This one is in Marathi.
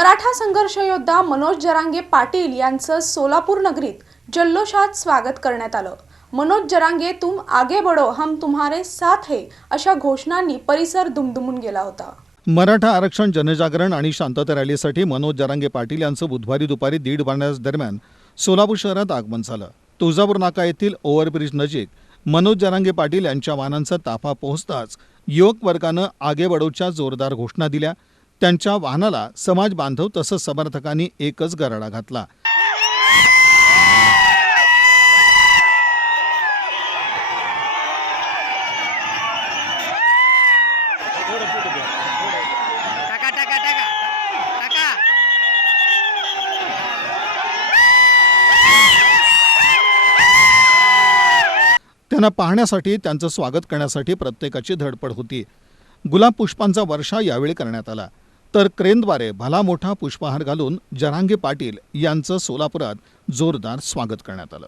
मराठा संघर्ष योद्धा मनोज जरांगे पाटील यांचं सोलापूर नगरीत जल्लोषात स्वागत करण्यात आलं. मनोज जरांगे तुम आगे बडो हम तुम्हारे साथ है अशा घोषणांनी परिसर दुमदुमून गेला होता. मराठा आरक्षण जनजागरण आणि शांतता रॅलीसाठी मनोज जरांगे पाटील यांचं बुधवारी दुपारी दीड दरम्यान सोलापूर शहरात आगमन झालं. तुळजापूर नाका येथील ओव्हरब्रिज नजीक मनोज जरांगे पाटील यांच्या वाहनांचा ताफा पोहोचताच युवक वर्गानं आगे बडोच्या जोरदार घोषणा दिल्या. त्यांच्या वाहनाला समाज बांधव तसंच समर्थकांनी एकच गराडा घातला. त्यांना पाहण्यासाठी त्यांचं स्वागत करण्यासाठी प्रत्येकाची धडपड होती. गुलाब पुष्पांचा वर्षा यावेळी करण्यात आला. तर क्रेनद्वारे भला मोठा पुष्पहार घालून जरांगे पाटील यांचं सोलापुरात जोरदार स्वागत करण्यात आलं.